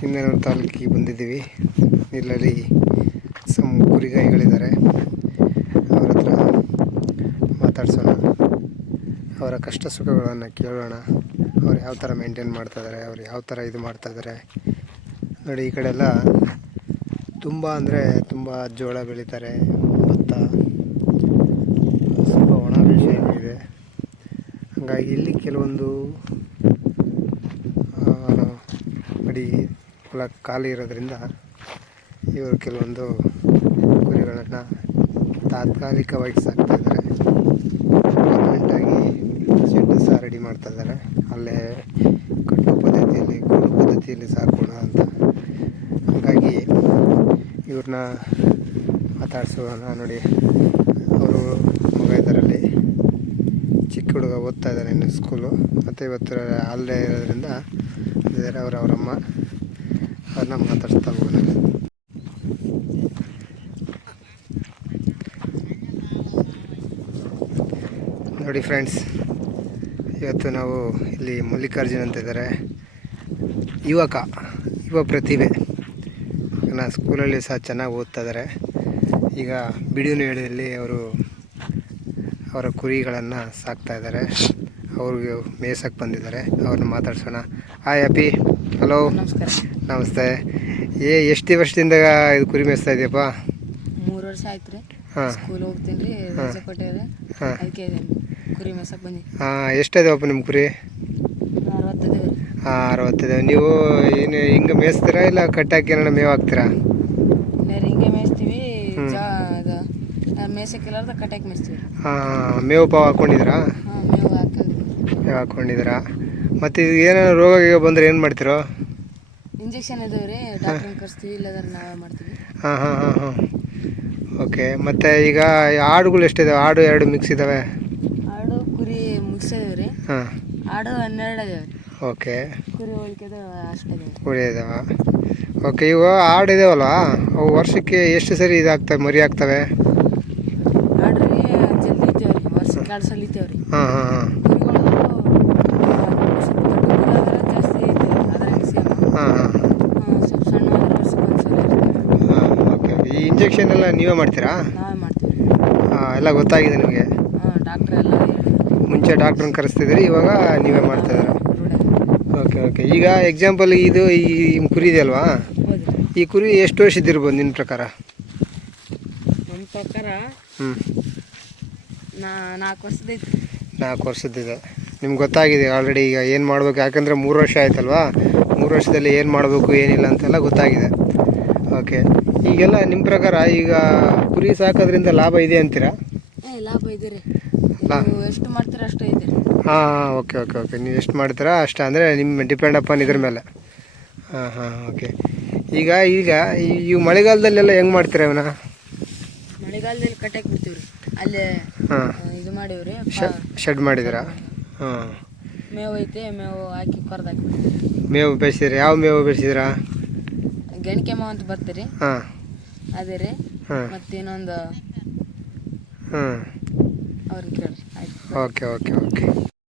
ಸಿಂಧನೂರು ತಾಲೂಕಿಗೆ ಬಂದಿದ್ದೀವಿ. ಇಲ್ಲಲ್ಲಿ ಸಮ್ ಕುರಿಗಾಯಿಗಳಿದ್ದಾರೆ. ಅವ್ರ ಹತ್ರ ಮಾತಾಡ್ಸೋಣ. ಅವರ ಕಷ್ಟ ಸುಖಗಳನ್ನು ಕೇಳೋಣ. ಅವ್ರು ಯಾವ ಥರ ಮೇಂಟೈನ್ ಮಾಡ್ತಾಯಿದ್ದಾರೆ ಅವ್ರು ಯಾವ ಥರ ಇದು ಮಾಡ್ತಾಯಿದ್ದಾರೆ ನೋಡಿ, ಈ ಕಡೆ ಎಲ್ಲ ತುಂಬ ಅಂದರೆ ತುಂಬ ಜೋಳ ಬೆಳೀತಾರೆ, ಭತ್ತ. ಸ್ವಲ್ಪ ಒಣ ಇದೆ. ಹಾಗಾಗಿ ಇಲ್ಲಿ ಕೆಲವೊಂದು ಅಡಿ ಹೊಲ ಖಾಲಿ ಇರೋದ್ರಿಂದ ಇವರು ಕೆಲವೊಂದು ಕುರಿಗಳನ್ನು ತಾತ್ಕಾಲಿಕವಾಗಿ ಸಾಕ್ತಾಯಿದ್ದಾರೆ ಗೌರ್ಮೆಂಟಾಗಿ ಶೆಡ್ ಸಹ ರೆಡಿ ಮಾಡ್ತಾ ಇದ್ದಾರೆ. ಅಲ್ಲೇ ಕಟ್ಟು ಪದ್ಧತಿಯಲ್ಲಿ, ಕೂಡು ಪದ್ಧತಿಯಲ್ಲಿ ಸಾಕೋಣ ಅಂತ. ಹಾಗಾಗಿ ಇವ್ರನ್ನ ಮಾತಾಡಿಸೋಣ ನೋಡಿ. ಅವರು ಮಗ ಚಿಕ್ಕ ಹುಡುಗ ಓದ್ತಾ ಇದ್ದಾನೆ ಇನ್ನು ಸ್ಕೂಲು ಮತ್ತು ಇವತ್ತು ಅಲ್ಲೇ ಇರೋದ್ರಿಂದ ಇದ್ದಾರೆ ಅವ್ರ ಮಾತಾಡ್ತಾ ಹೋಗೋಣ ನೋಡಿ ಫ್ರೆಂಡ್ಸ್ ಇವತ್ತು ನಾವು ಇಲ್ಲಿ ಮಲ್ಲಿಕಾರ್ಜುನ್ ಅಂತ ಇದ್ದಾರೆ. ಯುವಕ, ಯುವ ಪ್ರತಿಭೆ. ನಾ ಸ್ಕೂಲಲ್ಲಿ ಸಹ ಚೆನ್ನಾಗಿ ಓದ್ತಾ ಇದ್ದಾರೆ ಈಗ ಹೇಳಿದಲ್ಲಿ ಅವರು ಅವರ ಕುರಿಗಳನ್ನು ಸಾಕ್ತಾ ಇದ್ದಾರೆ ಅವ್ರಿಗೆ ಮೇಯ್ಸೋಕ್ಕೆ ಬಂದಿದ್ದಾರೆ. ಅವ್ರನ್ನ ಮಾತಾಡ್ಸೋಣ. ಹಾಯ್ ಅಪಿ ಹಲೋ ನಮಸ್ಕಾರ. ನಮಸ್ತೆ. ಏ ಎಷ್ಟು ವರ್ಷದಿಂದ ಇದು ಕುರಿ ಮೇಯಿಸ್ತಾ ಇದೆಯಪ್ಪ? ಮೂರು ವರ್ಷ ಆಯ್ತು ರೀ ಹಾಂ. ಸ್ಕೂಲ್ ಹೋಗ್ತೀನಿ ರೀ ರಜೆ ಹಾಂ. ಅದಕ್ಕೆ ಕುರಿ ಮೇಯ್ಸಕ್ಕೆ ಬಂದಿ ಹಾಂ ಎಷ್ಟಿದಾವಪ್ಪ ನಿಮ್ಮ ಕುರಿ? ಅರವತ್ತದೇವು ರೀ. ಹಾಂ ಅರವತ್ತಿದಾವೆ. ನೀವು ಏನು ಹಿಂಗೆ ಮೇಯಿಸ್ತೀರಾ ಇಲ್ಲ ಕಟ್ಟಾಕಿ ಏನಾರ ಮೇವು ಹಾಕ್ತೀರಾ? ಹಿಂಗೆ ಮೇಯಿಸ್ತೀವಿ. ಜಾ ಅದು ಮೇಸಕ್ಕಿಲ್ಲಾರ್ದ ಕಟ್ಟಾಕಿ ಮೇಯಿಸ್ತೀವಿ. ಹಾಂ ಮೇವು ಪಾವು ಹಾಕ್ಕೊಂಡಿದ್ದೀರಾ ಹಾಂ ಮೇವು ಹಾಕ್ಕೊಂಡಿದ್ದೀರಾ ಮತ್ತು ಇದು ಏನಾರು ರೋಗ ಗೀಗ ಬಂದರೆ ಏನು ಮಾಡ್ತೀರೋ? ಇಂಜೆಕ್ಷನ್ ಇದಾವೆ ರೀ ಡಾಕ್ಟ್ರನ್ನ ಕರೆಸ್ತೀವಿ ಇಲ್ಲದ್ರೆ ನಾವೇ ಮಾಡ್ತೀವಿ. ಹಾಂ ಹಾಂ ಹಾಂ ಹಾಂ. ಓಕೆ ಮತ್ತು ಈಗ ಆಡುಗಳು ಎಷ್ಟಿದಾವೆ? ಆಡು ಎರಡು ಮಿಕ್ಸ್ ಇದ್ದಾವೆ ಆಡು ಕುರಿ ಮುಗಿಸಿದೇವೆ ರೀ. ಹಾಂ. ಆಡು ಹನ್ನೆರಡು ಅದಾವೆ ಓಕೆ ಕುರಿ ಹೋಲಿಕೆದು ಅಷ್ಟು ಕುರಿ ಇದಾವೆ. ಓಕೆ ಇವು ಆಡು ಇದಾವಲ್ಲ ಅವು ವರ್ಷಕ್ಕೆ ಎಷ್ಟು ಸರಿ ಇದಾಗ್ತವೆ ಮರಿ ಆಗ್ತವೆ? ಆಡ್ರಿ ಜಲ್ದಿ ಇದ್ದೇವೆ ರೀ ವರ್ಷಕ್ಕೆ ಎರಡು ಸಲ ಇದ್ದೇವೆ ರೀ. ಹಾಂ ಹಾಂ ಹಾಂ ಕುರಿಗಳು ಸ್ವಲ್ಪ ದೊಡ್ಡ ಕುರಿ ಆದ್ರೆ ಜಾಸ್ತಿ ಐತೆ ಅದ್ರಾಗ ಸೇಮ್ ಹಾಂ ಹಾಂ ಸ್ವಲ್ಪ ಸಣ್ಣ ಆದ್ರೆ ವರ್ಷಕ್ಕೆ ಒಂದು ಸಲ ಇರ್ತವೆ ಹಾಂ ಓಕೆ ಓಕೆ ಈ ಇಂಜೆಕ್ಷನ್ ಎಲ್ಲ ನೀವೇ ಮಾಡ್ತೀರಾ? ನಾವೇ ಮಾಡ್ತೀವಿ. ರೀ ಹಾಂ ಎಲ್ಲ ಗೊತ್ತಾಗಿದೆ ನಿಮಗೆ? ಹಾಂ ಡಾಕ್ಟ್ರ್ ಎಲ್ಲ ಮುಂಚೆ ಡಾಕ್ಟ್ರನ್ನ ಕರೆಸ್ತಿದ್ರಿ ಇವಾಗ ನೀವೇ ಮಾಡ್ತಾ ಇದ್ದೀರಾ? Okay okay. ಈಗ ಎಕ್ಸಾಂಪಲ್ ಇದು ಈ ಕುರಿ ಇದೆಯಲ್ವಾ ಹೌದು. ಈ ಕುರಿ ಎಷ್ಟು ವರ್ಷ ಇದ್ದಿರ್ಬೋದು ನಿನ್ನ ಪ್ರಕಾರ? ನಮ್ಮ ಪ್ರಕಾರ ಹ್ಞೂ ನಾಲ್ಕು ವರ್ಷದೈತಿ ನಾಲ್ಕು ವರ್ಷದ್ದಿದೆ. ನಿಮ್ಗೆ ಗೊತ್ತಾಗಿದೆ ಆಲ್ರೆಡಿ ಈಗ ಏನು ಮಾಡಬೇಕು? ಯಾಕಂದರೆ ಮೂರು ವರ್ಷ ಆಯ್ತಲ್ವಾ? ಮೂರು ವರ್ಷದಲ್ಲಿ ಏನು ಮಾಡಬೇಕು ಏನಿಲ್ಲ ಅಂತೆಲ್ಲ ಗೊತ್ತಾಗಿದೆ. ಓಕೆ. ಈಗೆಲ್ಲ ನಿಮ್ಮ ಪ್ರಕಾರ ಈಗ ಕುರಿ ಸಾಕೋದ್ರಿಂದ ಲಾಭ ಇದೆ ಅಂತೀರಾ? ಏ ಲಾಭ ಇದೆ ರೀ. ನೀವು ಎಷ್ಟು ಮಾಡ್ತೀರಾ ಅಷ್ಟು ಇದೆ ರೀ. ಹಾಂ ಓಕೆ ಓಕೆ ಓಕೆ. ನೀವು ಎಷ್ಟು ಮಾಡ್ತೀರಾ ಅಷ್ಟು ಅಂದರೆ ನಿಮ್ಮ ಡಿಪೆಂಡ್ ಅಪಾನ್ ಇದ್ರ ಮೇಲೆ. ಹಾಂ ಹಾಂ ಓಕೆ. ಈಗ ಈಗ ಈ- ಮಳೆಗಾಲದಲ್ಲೆಲ್ಲ ಹೆಂಗೆ ಮಾಡ್ತೀರಾ ಇವನ್ನ? ಮಳೆಗಾಲದಲ್ಲಿ ಕಟ್ಟಾಕಿ ಬಿಡ್ತೀವಿ ರೀ. ಅಲ್ಲೇ ಹಾಂ. ಇದು ಮಾಡೀವಿ ರೀ ಶೆಡ್ ಮಾಡಿದ್ದೀರಾ ಹಾಂ. ಮೇವು ಐತೆ ಮೇವು ಹಾಕಿ ಕೊರ್ದು ಹಾಕಿ ಮೇವು ಬೆಳೆಸಿದ್ರಿ? ಯಾವ ಮೇವು ಬೆಳೆಸಿದ್ರಾ? ಗೆಣಕೆ ಮಾವ ಅಂತ ಬರ್ತೀರಿ? ಹಾಂ. ಅದೇ ರೀ. ಹಾಂ. ಮತ್ತೆ ಇನ್ನೊಂದು ಹಾಂ. ಅವ್ರಿಗೆ ಕೇಳ್ರಿ. ಆಯ್ತು. Okay okay okay.